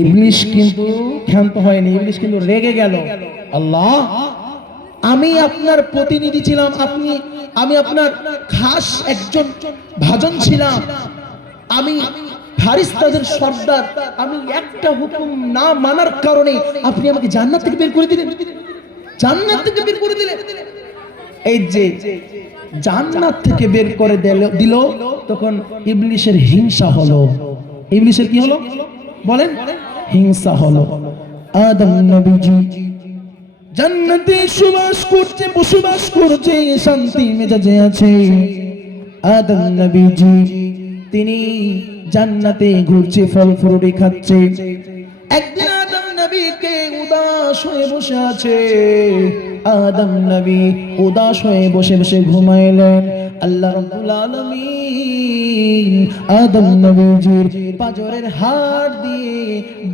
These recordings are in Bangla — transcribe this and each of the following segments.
ইবলিস কিন্তু ক্ষান্ত হয়নি, ইবলিস কিন্তু রেগে গেল। আল্লাহ, আমি আপনার প্রতিনিধি ছিলাম, আমি আপনার খাস একজন ভাজন ছিলাম, আমি ফারিস্তাদের সর্দার, আমি একটা হুকুম না মানার কারণে আপনি আমাকে জান্নাত থেকে বের করে দিলেন, জান্নাত থেকে বের করে দিলেন। এই যে জান্নাত থেকে বের করে দিল, তখন ইবলিসের হিংসা হলো। ইবলিসের কি হলো বলেন? হিংসা হলো। আদম নবীজি জান্নাতে সুবাস করছে, বসবাস করছে, শান্তি মেজাজে আছে। আদম নবীজি তিনি জান্নাতে ঘুরছে, ফল ফ্রুটি খাচ্ছে। একদিন আদম নবীকে উদাস হয়ে বসে আছে, আদম নবী উদাস হয়ে বসে বসে ঘুমাইলেন। আল্লাহ রাব্বুল আলামিন আদম নবীজির পাজরের হাড় দিয়ে,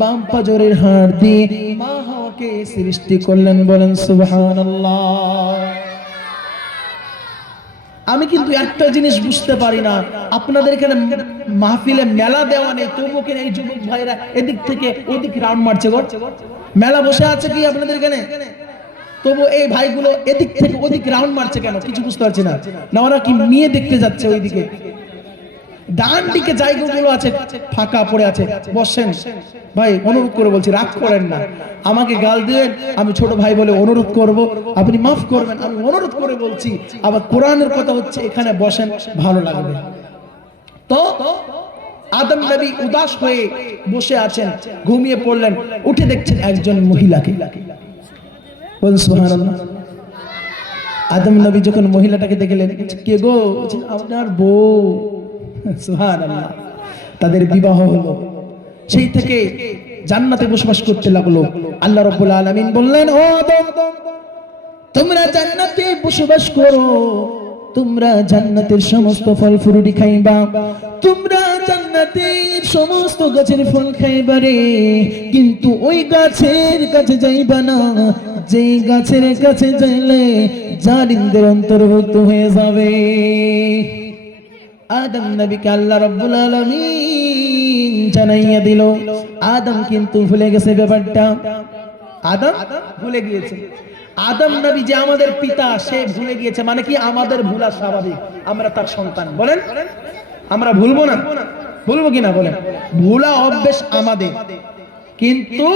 বাম পাজরের হাড় দিয়ে মা হাওয়াকে সৃষ্টি করলেন। বলেন সুবহানাল্লাহ। আমি কিন্তু একটা জিনিস বুঝতে পারি না, আপনাদের এখানে মাহফিলে মেলা দেওয়া নেই, তবু কেন এই যুবক ভাইরা এদিক থেকে ওদিক রাউন্ড মারছে? মেলা বসে আছে কি আপনাদের এখানে? তবু এই ভাইগুলো এদিক থেকে ওদিক রাউন্ড মারছে কেন? কিছু বুঝতে পারছি না। না ওরা কি মেয়ে দেখতে যাচ্ছে ওইদিকে? ডান দিকে জায়গাগুলো আছে ফাঁকা পড়ে আছে, বসেন। ভাই অনুরোধ করে বলছি, রাগ করেন না, আমাকে গাল দিয়ে আমি ছোট ভাই বলে অনুরোধ করব, আপনি মাফ করবেন, আমি অনুরোধ করে বলছি। আবার কোরআনের কথা হচ্ছে, এখানে বসেন, ভালো লাগবে। তো আদম নবী উদাস হয়ে বসে আছেন, ঘুমিয়ে পড়লেন, উঠে দেখছেন একজন মহিলাকে। বল সুবহানাল্লাহ। আদম নবী যখন মহিলাটাকে দেখলেন, কে গো? আপনার বউ। সুবহানাল্লাহ। তাদের বিবাহ হলো, সেই থেকে জান্নাতে বসবাস করতে লাগলো। আল্লাহ রাব্বুল আলামিন বললেন, ও আদম, তোমরা জান্নাতে বসবাস করো, তোমরা জান্নাতের সমস্ত ফল ফ্রুটি খাইবা, তোমরা জান্নাতের সমস্ত গাছের ফল খাইবা রে, কিন্তু ওই গাছের কাছে যাইবা না, যেই গাছের কাছে যাইলে জালিমদের অন্তর্ভুক্ত হয়ে যাবে। আদম নবীকে আল্লাহ রাব্বুল আলামিন জানাইয়া দিল। আদম কিন্তু ভুলে গেছে ব্যাপারটা, আদম ভুলে গিয়েছে। আদম নবী যে আমাদের পিতা, সে ভুলে গিয়েছে, মানে কি আমাদের ভুলা স্বাভাবিক, আমরা তার সন্তান। বলেন আমরা ভুলবো না? ভুলবো কিনা বলেন? ভুলা অভ্যেস আমাদের, কিন্তু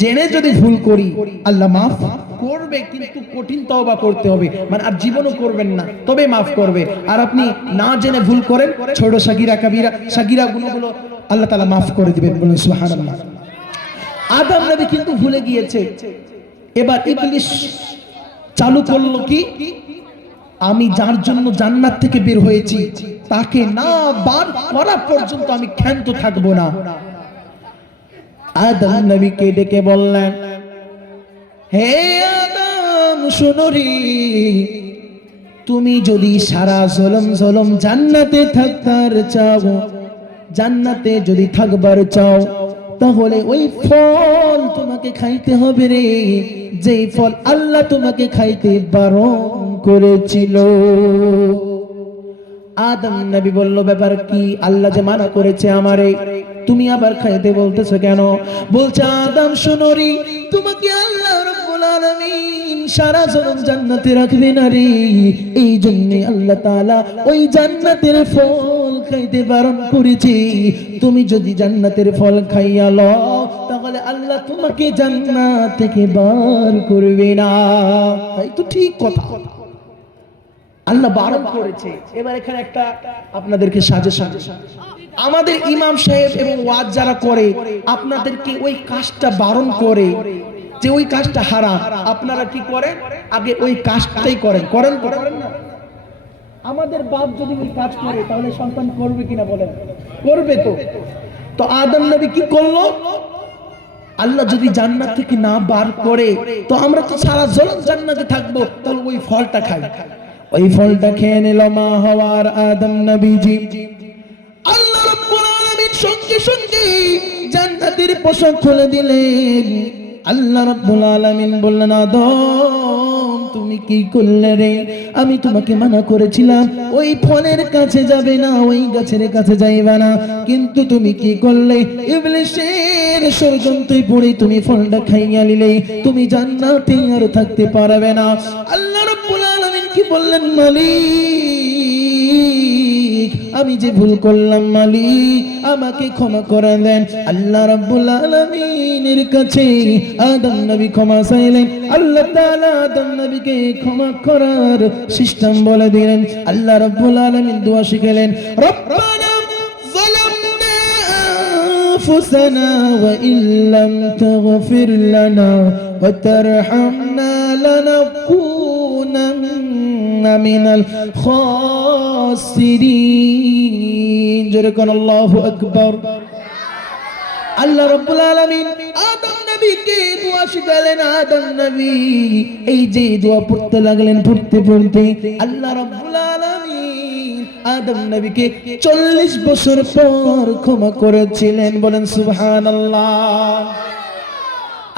জেনে যদি ভুল করি আল্লাহ মাফ করবে, কিন্তু কঠিন তওবা করতে হবে, মানে আর জীবনও করবেন না, তবে মাফ করবে। আর আপনি না জেনে ভুল করেন, ছোট সাগীরা কাবীরা সাগীরা গুনাহগুলো আল্লাহ তাআলা মাফ করে দিবেন। বলেন সুবহানাল্লাহ। আদম নবী কিন্তু ভুলে গিয়েছে। এবার ইবলিস চালু করলো কি, আমি যার জন্য জান্নাত থেকে বের হয়েছি তাকে না বার করা পর্যন্ত আমি ক্ষান্ত থাকবো না। আদম নবীকে ডেকে বললেন, হে আদম শোনো রে, তুমি যদি সারা জলম জান্নাতে থাকবার চাও, জান্নাতে যদি থাকবার চাও, তাহলে ওই ফল তোমাকে খাইতে হবে রে, যেই ফল আল্লাহ তোমাকে খাইতে বারণ করেছিল। আদম নবী বলল, ব্যাপার কি? আল্লাহ যে মানা করেছে আমারে, তুমি আবার খাইতে বলতেছো কেন? বলছে, আদম শোনো রে, তোমাকে আল্লাহ রাব্বুল আলামিন সারা জনম জান্নাতে রাখবে না রে, এই জন্য আল্লাহ তাআলা ওই জান্নাতের ফল খাইতে বারণ করেছে। তুমি যদি জান্নাতের ফল খাইয়া লও, তাহলে আল্লাহ তোমাকে জান্নাত থেকে বার করবে না। এই তো ঠিক কথা, আল্লাহ বারণ করেছে। এবার এখানে একটা আপনাদেরকে সাজেশন, আমাদের ইমাম সাহেব এবং ওয়াজ যারা করে, আপনাদেরকে ওই কাজটা বারণ করে যে ওই কাজটা হারাম, আপনারা কি করেন? আগে ওই কাজটাই করেন। করেন তো? করেন না? আমাদের বাপ যদি ওই কাজ করে, তাহলে সন্তান করবে কিনা বলেন? করবে তো। তো আদম নবী কি করলো? আল্লাহ যদি জান্নাত থেকে না বার করে, তো আমরা তো সারা জীবন জান্নাতে থাকবো, তাহলে ওই ফলটা খাই। ওই ফলটা খেয়ে নিল মা হাওয়ার আদম নবীজি। আল্লাহ রাব্বুল আলামিন সঙ্গে সঙ্গে জান্নাতের পোশাক খুলে দিলেন। আল্লাহ রাব্বুল আলামিন বললেন, আদম তুমি কি করলে রে? আমি তোমাকে মানা করেছিলাম ওই ফলের কাছে যাবে না, ওই গাছের কাছে যাইবা না, কিন্তু তুমি কি করলে? ইবলিসের ষড়যন্ত্রে পড়ে তুমি ফলটা খাইয়া নিলে, তুমি জান্নাতে আর থাকতে পারবে না। আল্লাহ রাব্বুল আলামিন কি বললেন? মালিক, আমি যে ভুল করলাম মালিক, আমাকে ক্ষমা করে দেন। আল্লাহ রাব্বুল আলামিনের কাছে আদম নবী ক্ষমা চাইলেন। আল্লাহ তাআলা আদম নবীকে ক্ষমা করার সিস্টেম বলে দিলেন। আল্লাহ রাব্বুল আলামিন দোয়া শিখালেন, রব্বানা যালামনা আনফুসানা ওয়া ইল্লাম তাগফির লানা ওয়া তারহামনা লানাকুনান্না মিনাল খাসিরিন। জোরে কোন আল্লাহু আকবার। আল্লাহ রাব্বুল আলামিন আদম নবীকে দোয়া শিখালেন। আদম নবী এই যে দোয়া পড়তে লাগলেন, পড়তে পড়তে আল্লাহ রাব্বুল আলামিন আদম নবীকে 40 বছর পর ক্ষমা করেছিলেন। বলেন সুবহানাল্লাহ।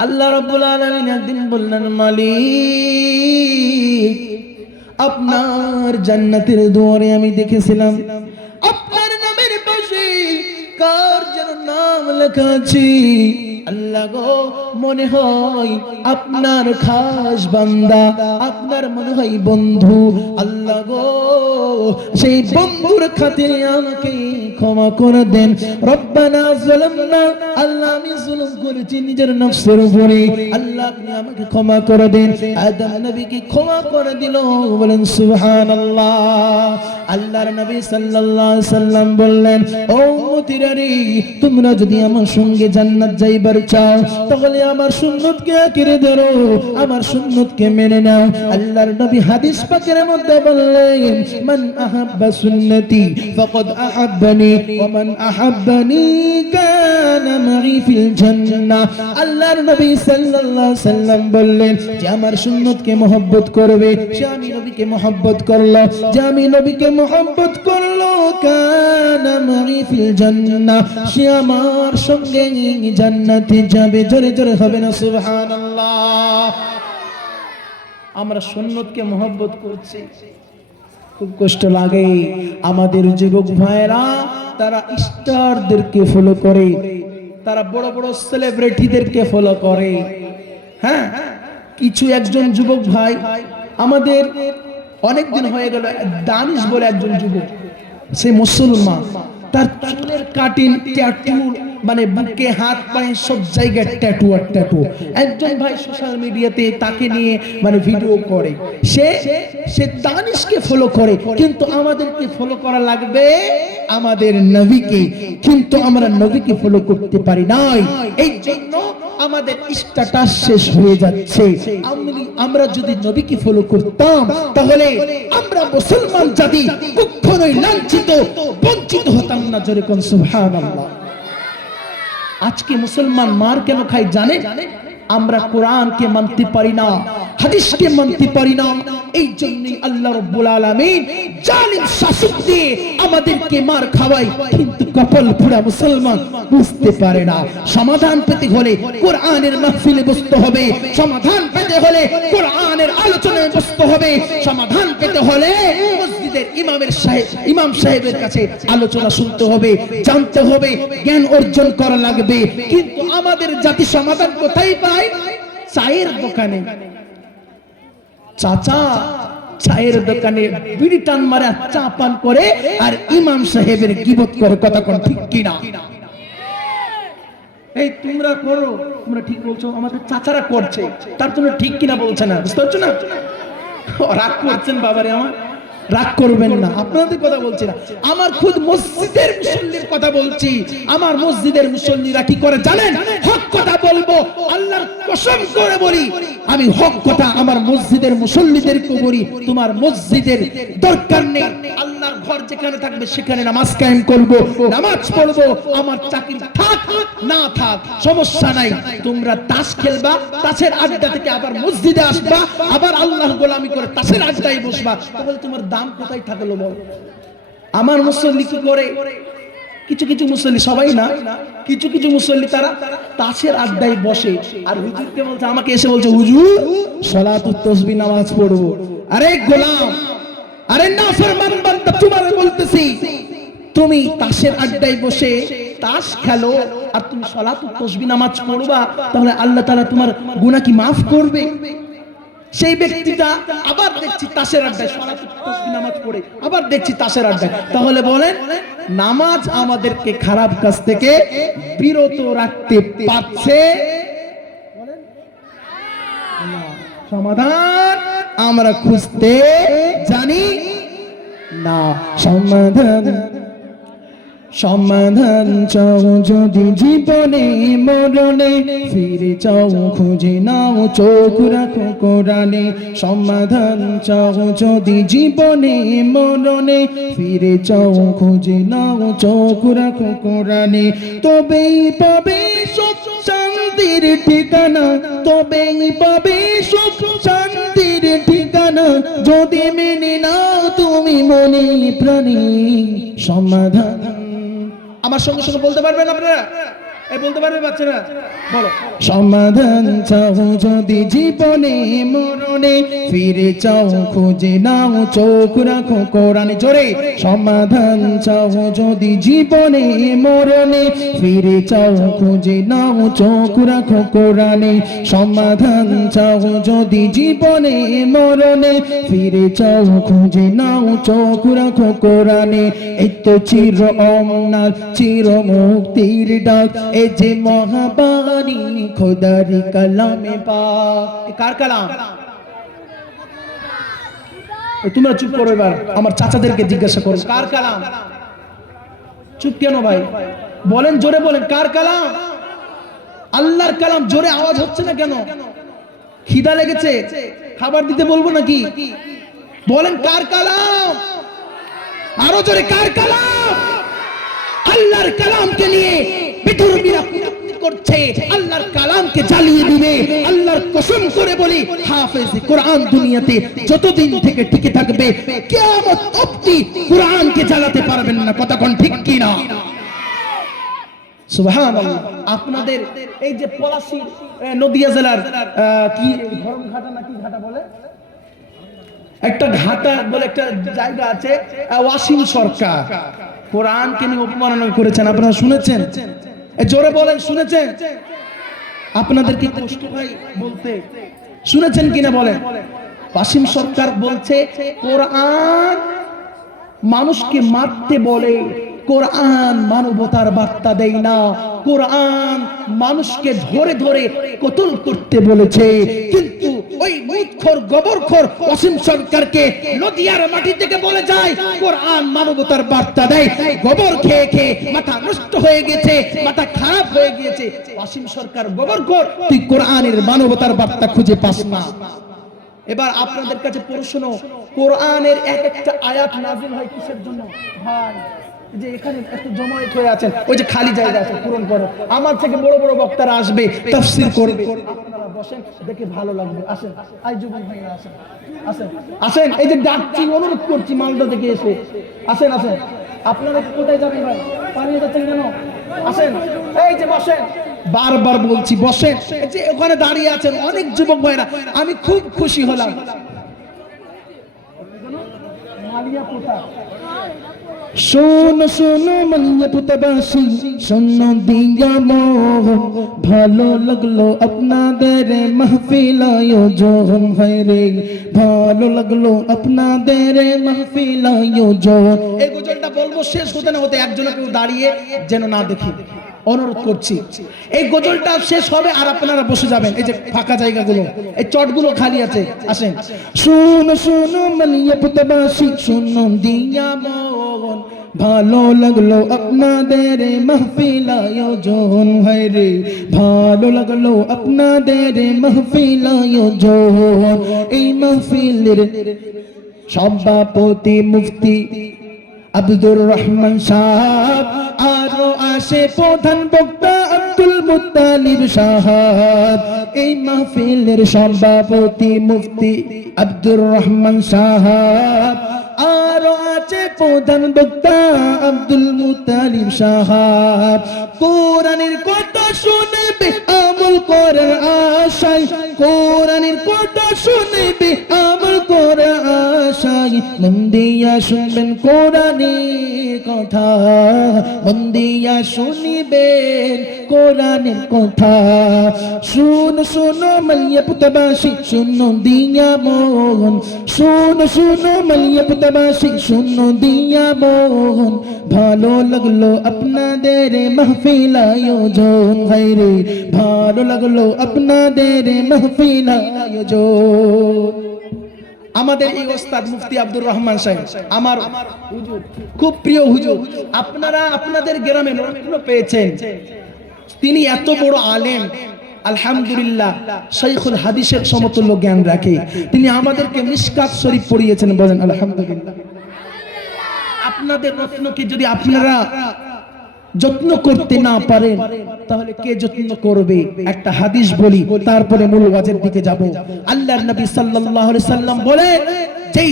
আল্লাহ রাব্বুল আলামিন একদিন বললেন, মালিক, আপনার জান্নাতের দুয়ারে আমি দেখেছিলাম আপনার নামের পাশে কার যেন নাম লেখা আছে। আল্লাহ গো, মনে হয় আপনার খাস বান্দা, আপনার মনে হয় বন্ধু। আল্লাহ গো, সেই বন্ধুর খাতিরে আমাকে ক্ষমা করে দেন। রব্বানা যালামনা, আল্লাহ আমি জুলুম করেছি নিজের নফসের উপরে, আল্লাহ আপনি আমাকে ক্ষমা করে দেন। আদম নবীকে ক্ষমা করে দিল। বলেন সুবহানাল্লাহ। আল্লাহর নবী সাল্লাল্লাহু আলাইহি সাল্লাম বললেন, ও উম্মতিরা রে, তোমরা যদি আমার সঙ্গে জান্নাত যাইবার চাও তাহলে আমার সুন্নতকে আঁকড়ে ধরো, আমার সুন্নতকে মেনে নাও। আল্লাহর নবী হাদিস পাকের মধ্যে বললেন, মান আহাব্বা সুন্নতি ফাকাদ আহাব্বানি ওয়া মান আহাব্বানি কানা মাই ফিল জান্নাহ। আল্লাহর নবী সাল্লাল্লাহু আলাইহি সাল্লাম বললেন, যে আমার সুন্নতকে মহব্বত করবে সে আমি নবীকে মহব্বত করলো, যে আমি নবীকে মহব্বত করলো কানা মাই ফিল জান্নাহ, সে আমার সঙ্গে জান্নাতে যাবে। জোরে জোরে হবে না সুবহানাল্লাহ। আমরা সুন্নতকে মহব্বত করছি, খুব কষ্ট লাগে। আমাদের যুবক ভাইরা তারা স্টারদেরকে ফলো করে, তারা বড় বড় সেলিব্রিটিদেরকে ফলো করে। হ্যাঁ, কিছু একজন যুবক ভাই আমাদের অনেক দিন হয়ে গেল, দানিশ বলে একজন যুবক, সে মুসলমান, তার চুলের কাটিং ট্যাটু, মানে বুকে হাত পায়ে সব জায়গায় ট্যাটু আর ট্যাটু। একজন ভাই সোশ্যাল মিডিয়াতে তাকে নিয়ে মানে ভিডিও করে, সে দানিশকে ফলো করে। কিন্তু আমাদেরকে ফলো করা লাগবে আমাদের নবীকে, কিন্তু আমরা নবীকে ফলো করতে পারি নাই। এই জন্য আমাদের স্ট্যাটাস শেষ হয়ে যাচ্ছে। আমরা যদি নবীকে ফলো করতাম তাহলে আমরা মুসলমান জাতি কখনোই লাঞ্ছিত বঞ্চিত হতাম না। জোরে কোন সুবহানাল্লাহ। আজকে মুসলমান মার কেন খায় জানে? আমরা কোরআনকে মানতে পারি না, হাদিসকে মানতে পারি না। এই জন্যই আল্লাহ রাব্বুল আলামিন জালিম শাসক দিয়ে আমাদেরকে মার খাওয়ায়, কিন্তু কপাল পুরা মুসলমান বুঝতে পারে না। সমাধান পেতে হলে কোরআনের মাহফিলে বসতে হবে, সমাধান পেতে হলে কোরআনের আলোচনায় বসতে হবে, সমাধান পেতে হলে মসজিদের ইমাম সাহেবের কাছে আলোচনা শুনতে হবে, জানতে হবে, জ্ঞান অর্জন করা লাগবে। কিন্তু আমাদের জাতি সমাধান কোথায় পায়? চায়ের দোকানে। চাচা চায়ের দোকানে বিড়ি টান মারে, চা পান করে, আর ইমাম সাহেবের গীবত করে। কথা কোন ঠিক কিনা? এই তোমরা করো, তোমরা ঠিক বলছো, আমাদের চাচারা করছে, তার তোমরা ঠিক কিনা বলছে না। বুঝতে পারছো না? রাগ করছেন বাবারে আমার, রাগ করবেন না, আপনাদের কথা বলছি না, আমার খুদ মসজিদের মুসল্লির কথা বলছি। আমার মসজিদের মুসল্লিরা কি করে জানেন? হক কথা বলবো, আল্লাহর কসম করে বলি, আমি হক কথা আমার মসজিদের মুসল্লিদেরকে বলি। তোমার মসজিদের দরকার নেই, আল্লাহর ঘর যেখানে থাকবে সেখানে নামাজ কায়েম করব, নামাজ পড়বো, আমার চাকরি থাক না থাক সমস্যা নাই। তোমরা তাস খেলবা, তাসের আড্ডা থেকে আবার মসজিদে আসবা, আবার আল্লাহর গোলামি করে তাসের আড্ডায় বসবা, তাহলে তোমার দাম কোথায় থাকলো বল? আমার মুসল্লি কি করে? কিছু কিছু মুসল্লি, সবাই না, কিছু কিছু মুসল্লি তারা তাসের আড্ডায় বসে আর হুজুরকে বলছে, আমাকে এসে বলছে হুজুর সালাতুত তাসবিহ নামাজ পড়বো। আরে গোলাম, আরে নাফরমান বান্দা, তোমারে বলতেছি তুমি তাসের আড্ডায় বসে তাস খেলো আর তুমি সালাতুত তাসবিহ নামাজ পড়বা, তাহলে আল্লাহ তাআলা তোমার গুনাহ কি মাফ করবে? সেই ব্যক্তিটা আবার দেখছি তাসের আড্ডায় সালাতুত তাসবিহ নামাজ পড়ে, আবার দেখছি তাসের আড্ডায়। তাহলে বলেন নামাজ আমাদেরকে খারাপ কাজ থেকে বিরত রাখতে পারছে? সমাধান আমরা খুঁজতে জানি না। সমাধান চাও যদি জীবনে মরণে, ফিরে চাও খুঁজে নাও চোখ রাখো কোরআনে। সমাধান চাও যদি জীবনে মরণে, ফিরে চাও খুঁজে নাও চোখ রাখো কোরআনে। তবেই পাবে সুখ শান্তির ঠিকানা, তবেই পাবে সুখ শান্তির ঠিকানা, যদি মেনে নাও তুমি মনে প্রাণে সমাধান। আমার সঙ্গে সঙ্গে বলতে পারবেন আপনারা? এই বলতে পারবে বাচ্চারা? বলো। সমাধান চাও যদি জীবনে মরণে, ফিরে চাও খুঁজে নাও চোখ রাখো কোরআনে। জোরে। সমাধান চাও যদি জীবনে মরণে, ফিরে চাও খুঁজে নাও চোখ রাখো কোরআনে। সমাধান চাও যদি জীবনে মরণে, ফিরে চাও খুঁজে নাও চোখ রাখো কোরআনে। এই তো চির অমনার চির মুক্তির ডাক, এ যে মহাবাণী খোদারি কালামে পাক। কার কালাম? তোমরা চুপ করো, এবার আমার চাচাদেরকে জিজ্ঞাসা করো কার কালাম? চুপ কেন ভাই? বলেন, জোরে বলেন, কার কালাম? আল্লাহর কালাম। জোরে আওয়াজ হচ্ছে না কেন? খিদা লেগেছে? খাবার দিতে বলবো নাকি? বলেন কার কালাম? আরো জোরে, কার কালাম? আল্লাহর কালামকে নিয়ে বিধর্মীরা কুটুক্তি করছে, আল্লাহর কালামকে জ্বালিয়ে দিবে। আল্লাহর কসম করে বলি, হাফেজ কোরআন দুনিয়াতে যতদিন থেকে টিকে থাকবে, কিয়ামত অবধি কোরআনকে জ্বালাতে পারবেন না। কথা কোন ঠিক কি না? সুবহানাল্লাহ। আপনাদের এই যে পলাশী নদিয়া জেলার কি ধর্মঘাটা নাকি ঘাটা বলে একটা ঘাটা বলে একটা জায়গা আছে, ওয়াসিম সরকার কোরআনকে নিয়ে অপমাননা করেছেন। আপনারা শুনেছেন? জোরে বলেন, শুনেছেন? আপনাদের কি কষ্ট হয় বলতে? শুনেছেন কিনা বলেন? ওয়াসিম সরকার বলছে কোরআন মানুষকে মারতে বলে, কোরআন মানবতার বার্তা দেয় না, কোরআন মানুষকে ধরে ধরে কতল করতে বলেছে। কিন্তু ওই মুখখোর গবরখোর ওয়াসিম সরকারকে নদিয়ার মাটি থেকে বলে যায় কোরআন মানবতার বার্তা দেয়। গোবর খেয়ে খেয়ে মাথা নষ্ট হয়ে গেছে, মাথা খারাপ হয়ে গিয়েছে। ওয়াসিম সরকার গবরখোর, তুই কোরআনের মানবতার বার্তা খুঁজে পাস না। এবার আপনাদের কাছে প্রশ্ন, কোরআনের এক একটা আয়াত নাযিল হয় কিসের জন্য ভাই? যে এখানে একটু জমায়েত হয়ে আছেন, ওই যে খালি জায়গা আছে পূরণ করো। আমার থেকে বড় বড় বক্তারা আসবে, তাফসীর করবে, আপনারা বসেন, দেখে ভালো লাগবে। আসেন, আই যুবক ভাইরা আসেন, আসেন, আসেন। এই যে ডাকছি, অনুরোধ করছি মালদা থেকে এসে আসেন, আসেন। আপনারা কোথায় যাবেন ভাই? পালিয়ে যাচ্ছেন কেন? আসেন, এই যে বসেন, বারবার বলছি বসেন। এই যে ওখানে দাঁড়িয়ে আছেন অনেক যুবক ভাইরা, আমি খুব খুশি হলাম। শোনো শোনো মালিয়া পুতবাসী, শোনো দিয়া মোহ, ভালো লাগলো আপনাদের মাহফিল আয়োজন হয় রে, ভালো লাগলো আপনাদের মাহফিল আয়োজন। এই গজলটা বলবো, শেষ হতে না হতে একজনে কেউ দাঁড়িয়ে যেন না দেখি, অনুরোধ করছি। এই গজলটা শেষ হবে আর আপনারা বসে যাবেন। এই যে ফাঁকা জায়গাগুলো, এই চটগুলো খালি আছে, আসেন। শোনো শোনো মালিয়া পুতবাসী, শোনো দিয়া মন, ভালো লাগলো আপনাদের মাহফিল আয়োজন হয় রে, ভালো লাগলো আপনাদের মাহফিল আয়োজন। এই মাহফিলের সভাপতি মুফতি আব্দুর রহমান সাহেব, আরো আসে প্রধান বক্তা আব্দুল মুত্তালিব সাহেব। এই মাহফিলের সভাপতি মুফতি আব্দুর রহমান সাহেব, আরো আছে প্রধান বক্তা আব্দুল মুত্তালিব সাহাব। কোরআনের কথা শুনবে আমল করার আশায়, কোরআনের কথা শুনবে আমল করার আশায়, মন দিয়া শুনবেন কোরআনের কথা, মন দিয়া শুনিবেন কোরআনের কথা। শুনো শুনো মালিয়াপুরবাসী শুনো দিয়া মন, শুনো শুনো মালিয়াপুরবাসী শুনো দিয়া মন, ভালো লাগলো আপনাদের মাহফিল আয়োজন, হায়রে ভালো লাগলো আপনাদের মাহফিল আয়োজন। আমাদের এই ওস্তাদ মুফতি আব্দুর রহমান সাহেব আমার হুজুর, খুব প্রিয় হুজুর। আপনারা আপনাদের গ্রামে রত্ন পেয়েছেন, তিনি এত বড় আলেম, আলহামদুলিল্লাহ শাইখুল হাদিসের সমতুল্য জ্ঞান রাখে। তিনি আমাদেরকে মিশকাত শরীফ পড়িয়েছেন, বলেন আলহামদুলিল্লাহ। আপনাদের রত্নকে যদি আপনারা যত্ন করতে না পারেন তাহলে কে যত্ন করবে? একটা হাদিস বলি, তারপরে মূল ওয়াজের দিকে যাব। আল্লাহর নবী সাল্লাল্লাহু আলাইহি সাল্লাম বলে, যেই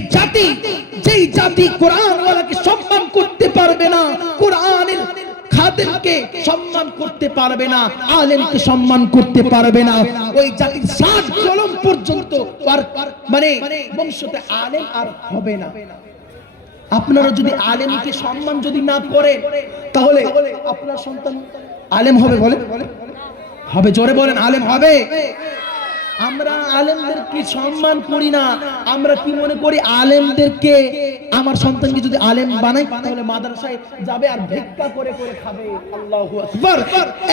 জাতি কোরআন ওয়ালাকে সম্মান করতে পারবে না, কোরআনের খাদেমকে সম্মান করতে পারবে না, আলেমকে সম্মান করতে পারবে না, ওই জাতির সাত জনম পর্যন্ত মানে বংশতে আলেম আর হবে না। আপনারা যদি আলেমকে সম্মান যদি না করেন তাহলে আপনার সন্তান আলেম হবে? বলে হবে, জোরে বলেন, আলেম হবে? আমরা আলেমদেরকে সম্মান করি না, আমরা কি মনে করি আলেমদেরকে, আমার সন্তানকে যদি আলেম বানাই তাহলে মাদ্রাসায় যাবে আর ভিক্ষা করে করে খাবে। আল্লাহু আকবার,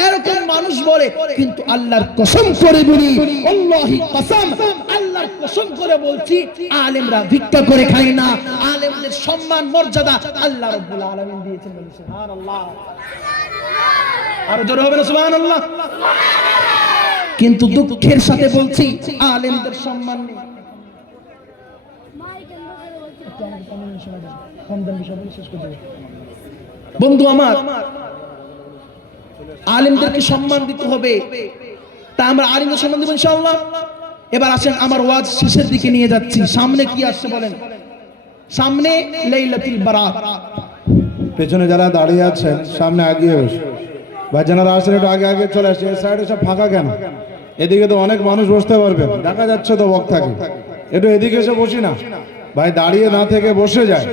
এরকম মানুষ বলে। কিন্তু আল্লাহর কসম করে বলি, আল্লাহি কসম, আল্লাহর কসম করে বলছি, আলেমরা ভিক্ষা করে খায় না। আলেমদের সম্মান মর্যাদা আল্লাহ রাব্বুল আলামিন দিয়েছেন। সুবহানাল্লাহ, আর জোরে হবে না সুবহানাল্লাহ? কিন্তু দুঃখের সাথে বলছি আলেমদের সম্মান নেই। বন্ধু আমার, আলেমদেরকে সম্মান দিতে হবে। তা আমরা আলেমদের সম্মান দেব ইনশাআল্লাহ। এবার আসেন, আমার ওয়াজ শেষের দিকে নিয়ে যাচ্ছি। সামনে কি আসছে বলেন? সামনে লাইলাতুল বারাত। পেছনে যারা দাঁড়িয়ে আছেন সামনে আগিয়ে বসে, বা যারা আসেন একটু আগে আগে চলে আসে। এই সাইডে সব ফাঁকা কেন? এদিকে তো অনেক মানুষ বসতে পারবে, দেখা যাচ্ছে তো বক্তাকে। একটু এদিকে এসে বসি না ভাই, দাঁড়িয়ে না থেকে বসে যায়।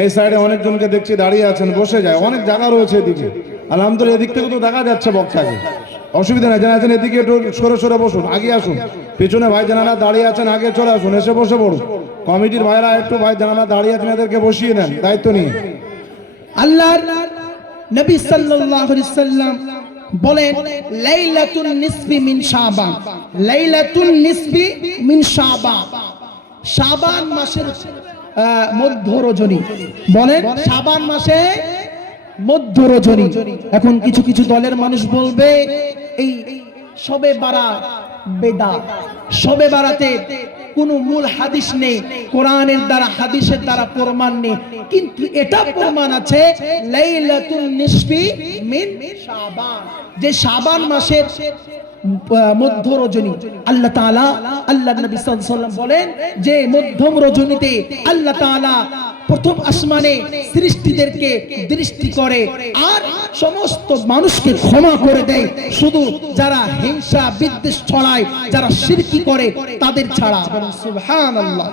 এই সাইডে অনেকজনকে দেখছি দাঁড়িয়ে আছেন, বসে যায়, অনেক জায়গা রয়েছে এদিকে। আলহামদুলিল্লাহ, এদিক থেকে তো দেখা যাচ্ছে বক্তাকে, অসুবিধা নেই। যারা আছেন এদিকে একটু সরে সরে বসুন, আগে আসুন। পিছনে ভাই জানারা দাঁড়িয়ে আছেন আগে চলে আসুন, এসে বসে পড়ুন। কমিটির ভাইরা একটু ভাই জানারা দাঁড়িয়ে আছেন এদেরকে বসিয়ে নেন দায়িত্ব নিয়ে। আল্লাহর নবী সাল্লাল্লাহু আলাইহি সাল্লাম বলেন, লাইলাতুন নিসফি মিন শাবান, লাইলাতুন নিসফি মিন শাবান, শাবান মাসের মধ্য রজনী। বলেন, শাবান মাসে মধ্য রজনী। এখন কিছু কিছু দলের মানুষ বলবে এই শবে বারাত বেদাত, শবে বারাতে কোনো মূল হাদিস নেই, কোরআনের দ্বারা হাদিসের দ্বারা প্রমাণ নেই। কিন্তু এটা প্রমাণ আছে লাইলাতুন নিসফি মিন শাবান, যে শাবান মাসের মধ্য রজনী। আল্লাহ তাআলা, আল্লাহর নবী সাল্লাল্লাহু আলাইহি ওয়াসাল্লাম বলেন যে মধ্যম রজনীতে আল্লাহ তাআলা প্রথম আসমানে সৃষ্টিদেরকে দৃষ্টি করে আর সমস্ত মানুষকে ক্ষমা করে দেয়, শুধু যারা হিংসা বিদ্বেষ ছড়ায়, যারা শিরকি করে তাদের ছাড়া। সুবহানাল্লাহ।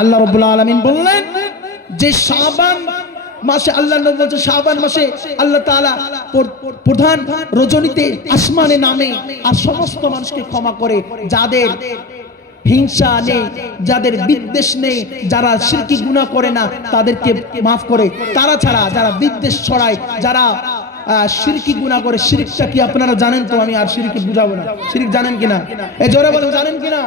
আল্লাহ রাব্বুল আলামিন বললেন যে শাবান মাসে, আল্লাহ নবী বলেন শাবান মাসে আল্লাহ তাআলা প্রধান রজনীতে আসমানে নামে আর সমস্ত মানুষকে ক্ষমা করে, যাদের হিংসা নেই, যাদের বিদ্বেষ নেই, যারা শিরকি গুনাহ করে না তাদেরকে মাফ করে। তারা ছাড়া যারা বিদ্বেষ ছড়ায়, যারা শিরকি গুনাহ করে, শিরকটা কি আপনারা জানেন? তো আমি আর শিরকি বুঝাবো না। শিরক জানেন কিনা? এই জোরে বলেন, জানেন কিনা?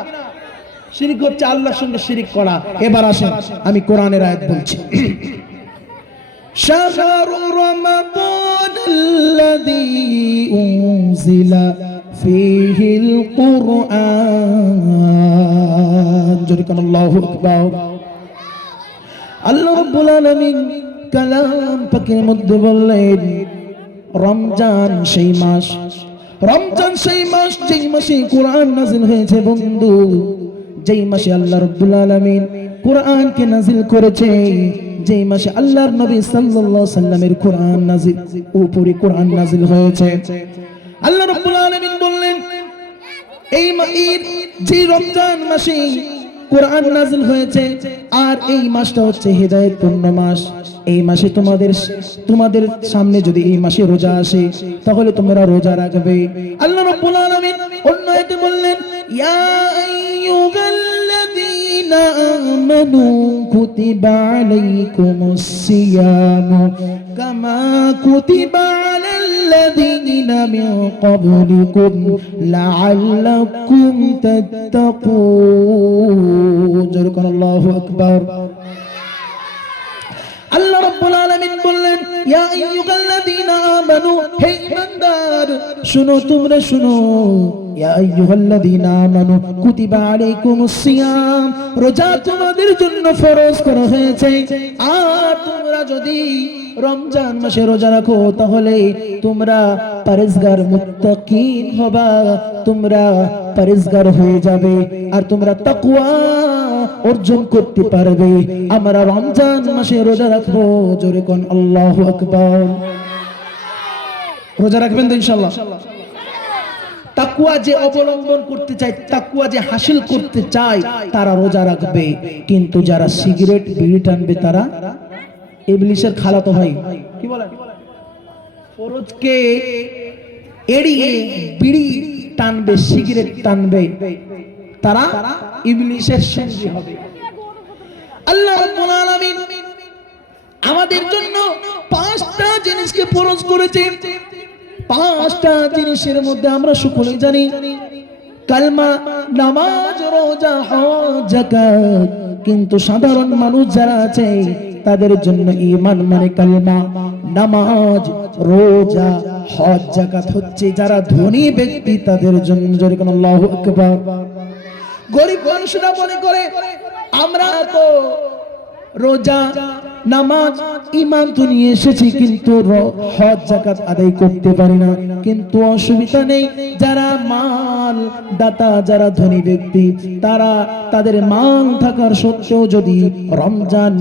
শিরক হচ্ছে আল্লাহর সঙ্গে শিরক করা। এবার আসেন, আমি কোরআনের আয়াত বলছি। شهر رمضان الذي أنزل فيه القرآن جركن الله أكبر আল্লাহ রাব্বুল আলামিন কালাম পাকের মধ্যে বললেন, রমজান সেই মাস, রমজান সেই মাস যেই মাসে কোরআন নাযিল হয়েছে বন্ধু, যেই মাসে আল্লাহ রাব্বুল আলামিন কোরআনকে নাজিল করেছে, যে মাসে আল্লাহর নবী সাল্লাল্লাহু আলাইহি সাল্লামের কোরআন নাজিল উপরে কোরআন নাজিল হয়েছে। আল্লাহ রাব্বুল আলামিন বললেন এই যে রমজান মাসে কোরআন নাজিল হয়েছে, আর এই মাসটা হচ্ছে হিদায়াতপূর্ণ মাস। এই মাসে তোমাদের সামনে যদি এই মাসে রোজা আসে তাহলে তোমরা রোজা রাখবে। আল্লাহ রাব্বুল আলামিন অন্য আয়াতে বললেন ইয়া আইয়ুহাল্লাযীনা আমানু কুতিবা আলাইকুমুস সিয়ামু কামা কুতিবা আলাল্লাযীনা মিন ক্বাবলিকুম লাআল্লাকুম তাত্তাকুন। জোরে আল্লাহু আকবার। আল্লাহ রাব্বুল আলামিন বললেন ইয়া আইয়ুহাল্লাযীনা আমানু, হে ঈমানদার শুনো, তোমরা শুনো। ইয়া আইয়ুহাল্লাযীনা আমানু কুতিবা আলাইকুমুস সিয়াম, রোজা তোমাদের জন্য ফরজ করা হয়েছে। আর তোমরা যদি রমজান মাসে রোজা রাখো তাহলে তোমরা পরেজগার মুত্তাকিন হবা, তোমরা পরেজগার হয়ে যাবে আর তোমরা তাকওয়া অর্জন করতে পারবে। আমরা রমজান মাসে রোজা রাখবো। জোরে কোন আল্লাহু আকবার। রোজা রাখবেন তো ইনশাআল্লাহ? তাকওয়া যে অবলম্বন করতে চায়, তাকওয়া যে হাসিল করতে চায় তারা রোজা রাখবে। কিন্তু যারা সিগারেট বিড়ি টানবে তারা ইবলিসের খালাতো ভাই। কি বলেন? ফরজকে এড়িয়ে বিড়ি টানবে, সিগারেট টানবে, তারা ইবলিসের সঙ্গী হবে। আল্লাহ রাব্বুল আলামিন আমাদের জন্য 5টা জিনিসকে ফরজ করেছে। 5টা জিনিসের মধ্যে আমরা সকলেই জানি কালমা, নামাজ, রোজা, হজ, যাকাত। কিন্তু সাধারণ মানুষ যারা আছে তাদের জন্য ঈমান মানে কালমা, নামাজ, রোজা, হজ, যাকাত হচ্ছে যারা ধনী ব্যক্তি তাদের জন্য। জোরে কোন আল্লাহু আকবার। গরিব মানুষরা মনে করে আমরা তো রোজা, নামাজ, ঈমান তো নিয়ে এসেছি কিন্তু হজ, যাকাত আদায় করতে পারি না। কিন্তু অসুবিধা নেই, যারা মাল দাতা, যারা ধনী ব্যক্তি, তারা তাদের মাল থাকার সত্ত্বেও যদি রমজান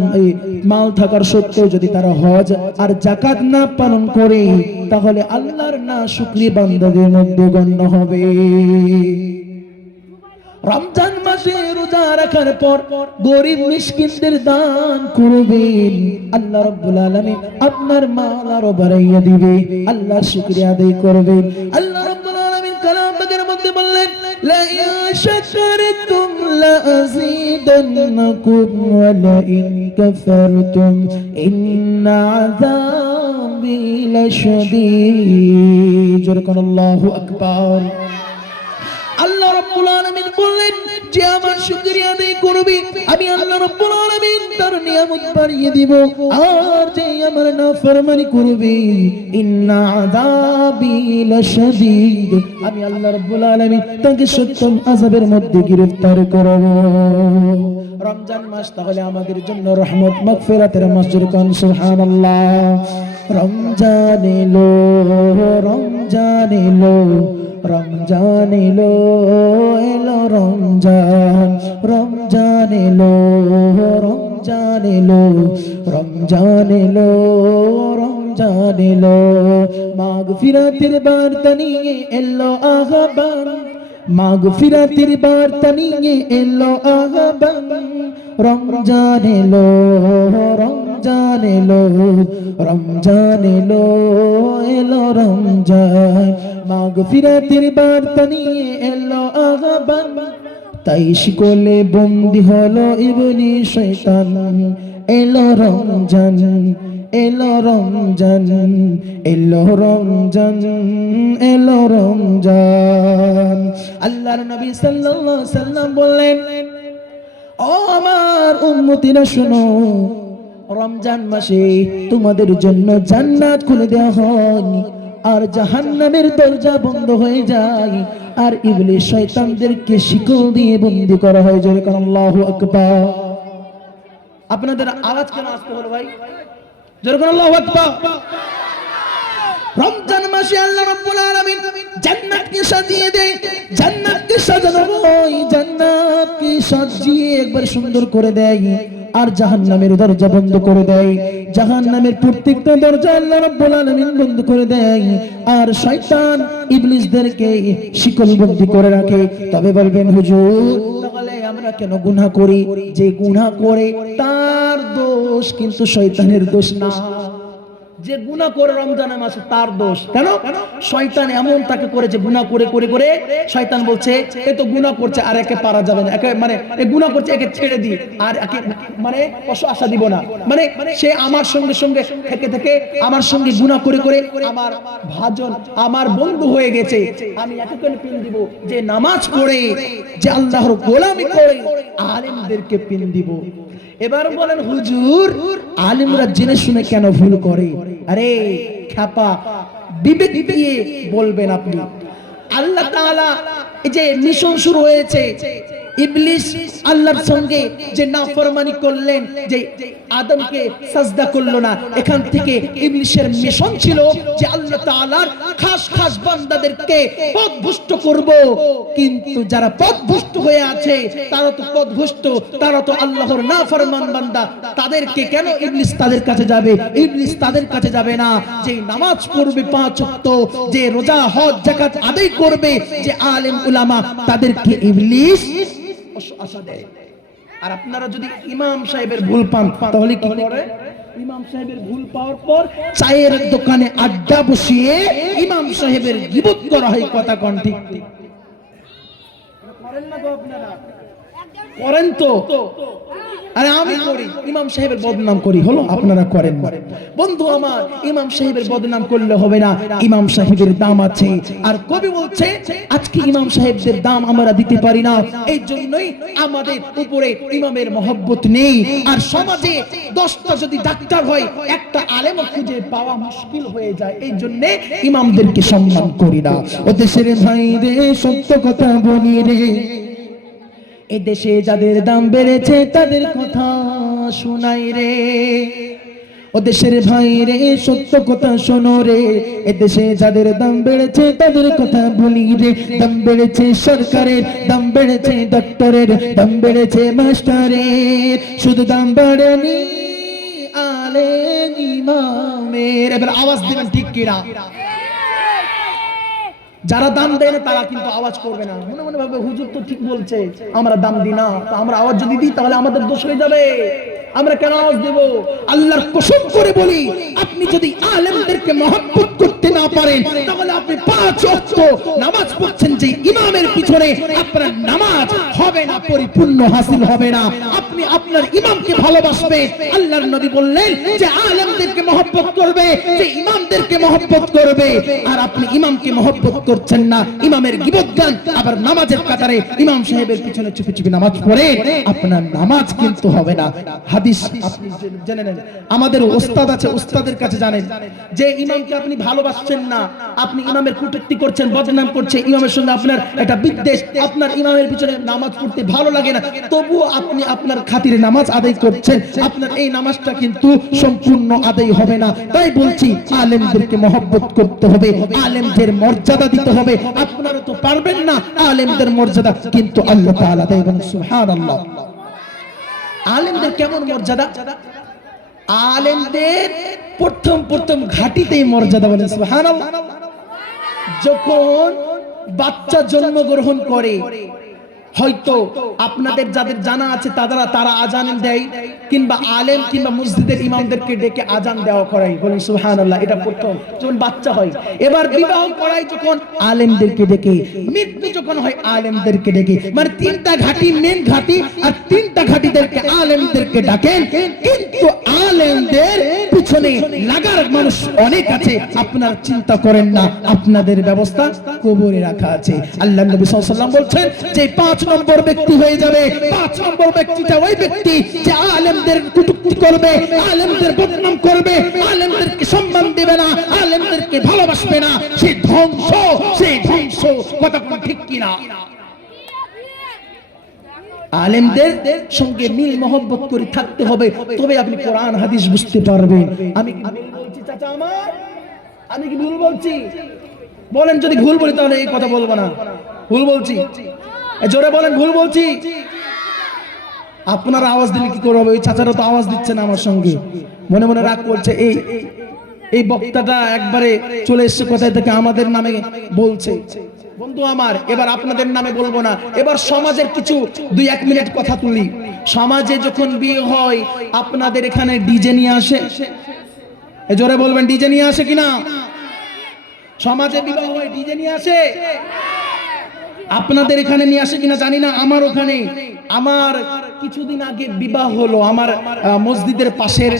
মাল থাকার সত্ত্বেও যদি তারা হজ আর যাকাত না পালন করে তাহলে আল্লাহর না শুকরি বান্দাদের মধ্যে গণ্য হবে। রমজান মাসে রোজা রাখার পর গরিব মিসকিনদের দান করবেন, আল্লাহ রাব্বুল আলামিন আপনার মাল আরো বাড়াইয়া দিবে, আল্লাহর শুকরিয়া আদায় করবেন। আল্লাহ রাব্বুল আলামিন কালাম পাকের মধ্যে বললেন লা ইন শাকারতুম লা আযীদান্নাকুম ওয়া লা ইন কাফারতুম ইন্না আযাবি লাশাদীদ। জোরে কোন আল্লাহু আকবার। আল্লাহ রাব্বুল আলামিন বললেন যে আমার শুকরিয়া আদায় করবে আমি আল্লাহ রাব্বুল আলামিন তার নিয়ামত বাড়িয়ে দিব, আর যে আমার নাফরমানি করবে ইন্না আযাবি লাশাদীদ, আমি আল্লাহ রাব্বুল আলামিন তাকে সত্যম আযাবের মধ্যে গ্রেফতার করব। রমজান মাস তাহলে আমাদের জন্য রহমত মাগফিরাতের মাস। কোন সুবহানাল্লাহ। রমজান এলো, রমজান এলো, রমজান এলো, এলো রমজান, রমজান এলো, রমজান এলো, রমজান এলো, রমজান এলো। মাগফিরাতের বার্তা নিয়ে এলো আহ্বান, মাগফিরাতের বার্তা নিয়ে এলো আহ্বান। রমজান এলো, রমজান এলো, রমজান এলো, এলো রমজান। মাগফিরাতের বার্তা নিয়ে এলো আহ্বান, তাই শিকলে বন্দী হলো ইবলিস শয়তান। এলো রমজান, এলো রমজান, এলো রমজান, এলো রমজান। আল্লাহর নবী সাল্লাল্লাহু আলাইহি সাল্লাম বললেন ও আমার উম্মতিরা শোনো, রমজান মাসে তোমাদের জন্য জান্নাত খুলে দেওয়া হয় আর জাহান্নামের দরজা বন্ধ হয়ে যায়, আর ইবলিস শয়তানদেরকে শিকল দিয়ে বন্দী করা হয়। জোরে কোন আল্লাহু আকবার। আপনাদের আওয়াজ কেন আসতে হলো ভাই? জোরে কোন আল্লাহু আকবার। রমজান মাসে আল্লাহ রাব্বুল আলামিন জান্নাতকে সাজিয়ে দেয়, জান্নাতকে সাজানো হয়, জান্নাতকে সাজিয়ে একবার সুন্দর করে দেয় আর জাহান্নামের দরজা বন্ধ করে দেয়। জাহান্নামের প্রত্যেকটা দরজা আল্লাহ রাব্বুল আলামিন বন্ধ করে দেয় আর শয়তান ইবলিসদেরকে শিকলবন্দি করে রাখে। তবে বলবেন হুজুর তাহলে আমরা কেন গুনাহ করি? যে গুনাহ করে তার দোষ, কিন্তু শয়তানের দোষ না। যে গুনাহ করে রমজানের মাসে তার দোষ কেন? শয়তান এমন তাকে করেছে, গুনাহ করে করে করে শয়তান বলছে এ তো গুনাহ করছে আর একে পারা যাবে না, একে মানে এ গুনাহ করছে একে ছেড়ে দিই আর একে মানে আশা দিব না, মানে সে আমার সঙ্গে সঙ্গে থেকে থেকে আমার সঙ্গে গুনাহ করে করে আমার ভাজন আমার বন্ধু হয়ে গেছে, আমি একে কেন পিন দিব? যে নামাজ পড়ে, যে আল্লাহর গোলামি করে আলেমদেরকে পিন দিব। এবার বলেন হুজুর আলেমরা জেনে শুনে কেন ভুল করে? আরে খ্যাপা, বিবেক দিয়ে বলবেন আপনি। আল্লাহ তাআলা এই যে মিশন শুরু হয়েছে, ইবলিস আল্লাহর সঙ্গে যে নাফরমানি করলেন, যে আদমকে সাজদা করলো না, এখান থেকে ইবলিসের মিশন ছিল যে আল্লাহ তাআলার খাস খাস বান্দাদেরকে পথভ্রষ্ট করব। কিন্তু যারা পথভ্রষ্ট হয়ে আছে তারা তো পথভ্রষ্ট, তারা তো আল্লাহর নাফরমান বান্দা, তাদেরকে কেন ইবলিস তাদের কাছে যাবে? ইবলিস তাদের কাছে যাবে না। যে নামাজ পড়বে 5 ওয়াক্ত, যে রোজা হজ যাকাত আদায় করবে, যে আলেম উলামা, তাদেরকে ইবলিস আশা দেয়। আর আপনারা যদি ইমাম সাহেবের ভুল পান তাহলে কি করে? ইমাম সাহেবের ভুল পাওয়ার পর চায়ের দোকানে আড্ডা বসিয়ে ইমাম সাহেবের গীবত করা হয়। কথা কোন ঠিক? করেন না তো আপনারা? করেন তো? আরে আমি করি, ইমাম সাহেবের বদনাম করি, হলো আপনারা করেন না। বন্ধু আমার, ইমাম সাহেবের বদনাম করলে হবে না, ইমাম সাহেবের দাম আছে। আর কবি বলছে আজকে ইমাম সাহেবদের দাম আমরা দিতে পারি না, এই জন্যই আমাদের উপরে ইমামের মহব্বত নেই। আর সমাজে 10টা যদি ডাক্তার হয় একটা আলেম খুঁজে পাওয়া মুশকিল হয়ে যায়, এই জন্য ইমামদেরকে সম্মান করি না। ও দেশের ভাই রে, সত্য কথা বলি রে, এ দেশে যাদের দাম বেড়েছে তাদের কথা শোনাই রে। ও দেশের ভাই রে, সত্য কথা শোনো রে, এ দেশে যাদের দাম বেড়েছে তাদের কথা বলি রে। দাম বেড়েছে সরকারের, দাম বেড়েছে ডক্টরের, দাম বেড়েছে মাস্টারের, শুধু দাম বাড়েনি আলেম ইমামের। এবার আওয়াজ দিবেন ঠিক কিনা? যারা দাম দেয় না তারা কিন্তু আওয়াজ করবে না, মনে মনে ভাবে হুজুর তো ঠিক বলছে, আমরা দাম দিই না, তো আমরা আওয়াজ যদি দিই তাহলে আমাদের দোষ হয়ে যাবে, আমরা কেন আওয়াজ দেব? আল্লাহর কসম করে বলি, আপনি যদি আলেমদেরকে মহব্বত করতে না পারেন তাহলে আপনি 5 ওয়াক্ত নামাজ পড়ছেন যে ইমামের পিছনে, আপনার নামাজ হবে না, পরিপূর্ণ হাসিল হবে না। আপনি আপনার ইমামকে ভালোবাসবেন। আল্লাহর নবী বললেন যে আলেমদেরকে মহব্বত করবে, যে ইমামদেরকে মহব্বত করবে। আর আপনি ইমামকে মহব্বত করছেন না, ইমামের গীবত গান, আবার নামাজের কাতারে ইমাম সাহেবের পিছনে চুপি চুপি নামাজ পড়ে, আপনার নামাজ কিন্তু হবে না। হাদিস আপনি জেনে নেন, আমাদের ওস্তাদ আছে, ওস্তাদের কাছে জানেন যে ইমামকে আপনি ভালোবাসছেন না, আপনি ইমামের কটূক্তি করছেন, বদনাম করছেন, ইমামের সঙ্গে আপনার একটা বিদ্বেষ, আপনার ইমামের পিছনে নামাজ পড়তে ভালো লাগে না, তবুও আপনি আপনার খাতিরে নামাজ আদায় করছেন, আপনার এই নামাজটা কিন্তু সম্পূর্ণ আদায় হবে না। তাই বলছি আলেমদেরকে মহব্বত করতে হবে, আলেমদের মর্যাদা দিতে হবে। আপনারা তো পারবেন না আলেমদের মর্যাদা, কিন্তু আল্লাহ তাআলা দেন। সুবহানাল্লাহ। আলেমদের কেমন মর্যাদা? আলেমদের প্রথম ঘাটিতেই মর্যাদা, বলেন সুবহানাল্লাহ। যখন বাচ্চা জন্মগ্রহণ করে, হয়তো আপনাদের যাদের জানা আছে তারা আজান দেয়, কিংবা আলেম কিংবা মসজিদের ইমামদেরকে ডেকে আজান দেওয়া করাই, বলেন সুবহানাল্লাহ। এটা প্রথম যখন বাচ্চা হয়। এবার বিবাহ করাই যখন আলেমদেরকে ডেকে, মৃত্যু যখন হয় আলেমদেরকে ডেকে, মানে 3টা ঘাটি, মেন ঘাটি, আর 3টা ঘাটিদেরকে আলেমদেরকে ডাকেন। কিন্তু আলেমদের পিছনে লাগার মানুষ অনেক আছে, আপনারা চিন্তা করেন না, আপনাদের ব্যবস্থা কবরে রাখা আছে। আল্লাহ নবী সাল্লাল্লাহু আলাইহি ওয়াসাল্লাম বলছেন যে 5 নম্বর ব্যক্তি হয়ে যাবে, 5 নম্বর ব্যক্তিটা ওই ব্যক্তি যে আলেমদের কটূক্তি করবে, আলেমদের বদনাম করবে, আলেমদেরকে সম্মান দেবে না, আলেমদেরকে ভালোবাসবে না, সে ধ্বংস। কথা ঠিক কিনা? আলেমদের সঙ্গে মিল মহব্বত করে থাকতে হবে, তবে আপনি কোরআন হাদিস বুঝতে পারবেন। আমি কি ভুল বলছি চাচা আমার? আমি কি ভুল বলছি? বলেন, যদি ভুল বলি তাহলে এই কথা বলবো না। ভুল বলছি? জোরে বলেন, ভুল বলছি? আপনারা আওয়াজ দিলে কি করে হবে? ওই চাচারা তো আওয়াজ দিচ্ছে না আমার সঙ্গে, মনে মনে রাগ করছে। এই বক্তাটা একবারে চলে এসছে কোথায় থেকে আমাদের নামে বলছে। বন্ধু আমার, এবার আপনাদের নামে বলবো না, এবার সমাজের কিছু 2-1 মিনিট কথা তুলি। সমাজে যখন বিয়ে হয় আপনাদের এখানে ডিজে নিয়ে আসে, এ জোরে বলবেন ডিজে নিয়ে আসে কিনা? সমাজে বিবাহ হয় ডিজে নিয়ে আসে, আপনাদের এখানে নিয়ে আসে কিনা জানি না। আমার ওখানে আমার কিছুদিন আগে বিবাহ হলো, আমার মসজিদের পাশের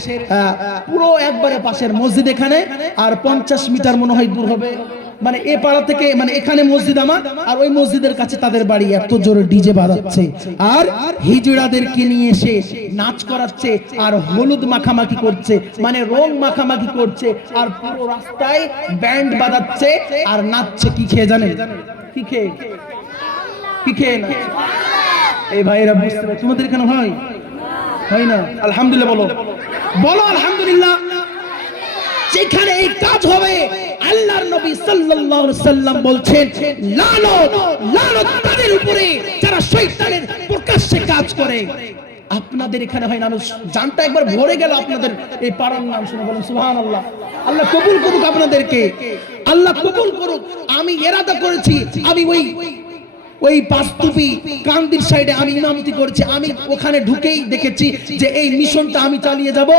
পুরো একবারে পাশের মসজিদ এখানে, আর 50 মিটার মনে হয় দূর হবে, মানে এ পাড়া থেকে, মানে এখানে মসজিদ আমার আর ওই মসজিদের কাছে তাদের বাড়ি। এত জোরে ডিজে বাজাচ্ছে আর হিজড়াদেরকে নিয়ে এসে নাচ করাচ্ছে আর হলুদ মাখামাখি করছে, মানে রং মাখামাখি করছে, আর পুরো রাস্তায় ব্যান্ড বাজাচ্ছে আর নাচছে। কি খেয়ে জানেন? কি খেয়ে? কি খেয়ে না? এই ভাইরা বুঝতে পারে তোমাদের এখানে হয় না? আলহামদুলিল্লাহ বলো, বলো আলহামদুলিল্লাহ। যেখানে এই কাজ হবে আল্লাহর নবী সাল্লাল্লাহু আলাইহি সাল্লাম বলছেন, লানত লানত তাদের উপরে যারা শয়তানের প্রকাশ্যে কাজ করে। আপনাদের এখানে হয় না? জানটা একবার ভরে গেল আপনাদের এই পাড়ার নাম শুনে, বলেন সুবহানাল্লাহ। আল্লাহ কবুল করুক আপনাদেরকে, আল্লাহ কবুল করুক। আমি ইরাদা করেছি, আমি ওই পাঁচতুপি কান্দির সাইডে আমি ইমামতি করেছি, আমি ওখানে ঢুকেই দেখেছি যে এই মিশনটা আমি চালিয়ে যাব।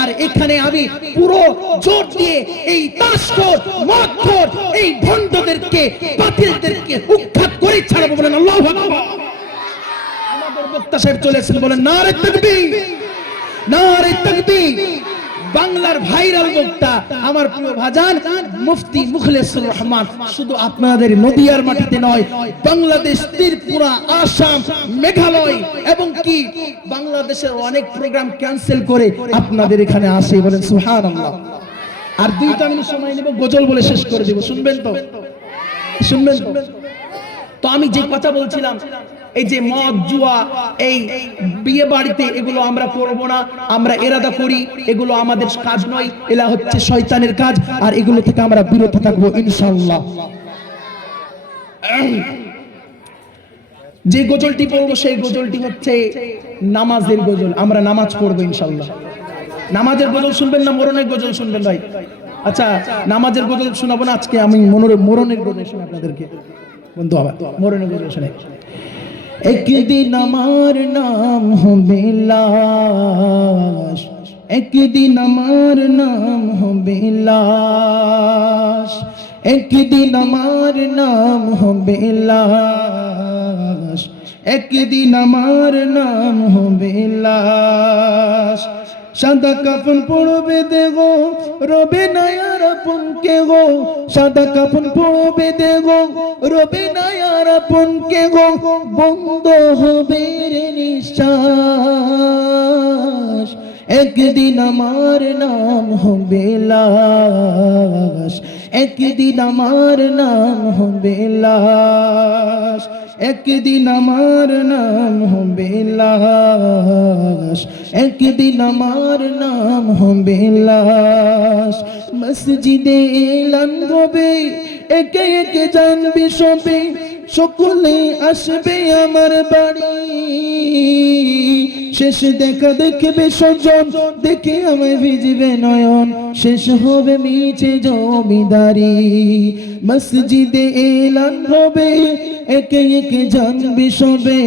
আর এখানে আমি পুরো জোর দিয়ে এই তাসখোর মদখোর এই ভণ্ডদেরকে বাতিলদেরকে উৎখাত করে ছাড়াবো। বলেন আল্লাহু আকবার। আমাদের বক্তা সাহেব চলেছেন, বলেন নারে তাকবীর, নারে তাকবীর। বাংলার ভাইরাল বক্তা আমার প্রিয় ভাজান মুফতি মুখলেসুর রহমান শুধু আপনাদের নদিয়ার মাটিতে নয়, বাংলাদেশ, ত্রিপুরা, আসাম, মেঘালয় এবং কি বাংলাদেশের অনেক প্রোগ্রাম ক্যান্সেল করে আপনাদের এখানে আসে। বলেন সুবহানাল্লাহ। আর 2 মিনিট সময় নেব, গজল বলে শেষ করে দেব। শুনবেন তো? শুনবেন তো? তো আমি যে কথা বলছিলাম, এই যে মদ জুয়া এই বিয়ে বাড়িতে এগুলো আমরা করব না, আমরা ইরাদা করি এগুলো আমাদের কাজ নয়, এলা হচ্ছে শয়তানের কাজ, আর এগুলো থেকে আমরা বিরত থাকবো ইনশাআল্লাহ। যে গজলটি পড়বো সেই গজলটি হচ্ছে নামাজের গজল। আমরা নামাজ পড়বো ইনশাআল্লাহ। নামাজের গজল শুনবেন না মরণের গজল শুনবেন ভাই? আচ্ছা, নামাজের গজল শোনাবো না আজকে, আমি মরণের গজল শোনাবো আপনাদেরকে। বন্ধু আবার মরণের গজল শুনে। একদিন আমার নাম হবে লাশ, একদিন আমার নাম হবে লাশ, একদিন আমার নাম হবে লাশ, একদিন আমার নাম হবে লাশ। সাদা কাফন পড়বে দেগো, রবে না আর আপন কে গো, সাদা কাফন পড়বে দেগো, রবে না আর আপন কে গো, বন্ধ হবে রে নিঃশ্বাস। একদিন আমার নাম হবে লাশ, একদিন আমার নাম হবে লাশ, একদিন আমার নাম হবে লাশ, একদিন আমার নাম হবে লাশ। মসজিদে এলান হবে, একে একে জানবি সবে, সকলে আসবে আমার বাড়ি। শেষ দেখা দেখবে সজন, দেখে আমায় ভিজবে নয়ন, শেষ হবে মিছে জমিদারি। মসজিদে এলান হবে, একে একে জানবি সবে,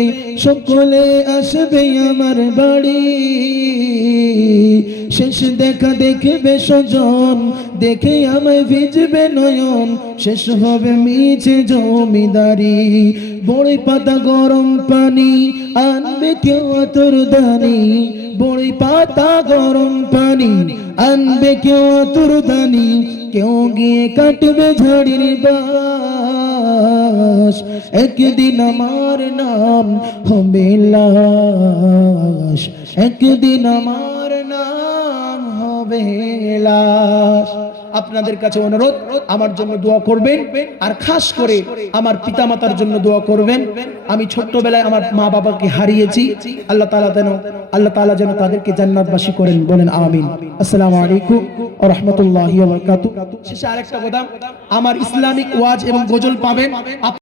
সকলে আসবে আমার বাড়ি। শেষ দেখা দেখবে সজন, দেখে আমায় ভিজবে নয়ন, শেষ হবে মিছে জমিদারি। বড়ই পাতা গরম পানি আনবে কেউ আতর দানি, বড়ই পাতা গরম পানি আনবে কেউ আতর দানি, কেউ গিয়ে কাটবে ঝাড়ির বাস। একদিন আমার নাম হবে লাশ, একদিন আমার নাম হবে লাশ। আপনাদের কাছে অনুরোধ, আমার জন্য দোয়া করবেন, আর খাস করে আমার পিতামাতার জন্য দোয়া করবেন। আমি ছোট্টবেলায় আমার মা বাবাকে হারিয়েছি, আল্লাহ তাআলা যেন তাদেরকে জান্নাতবাসী করেন। বলেন আমিন। আসসালামু আলাইকুম ওয়া রাহমাতুল্লাহি ওয়া বারাকাতুহু। শেষে আরেকটা কথা, আমার ইসলামিক ওয়াজ এবং গজল পাবেন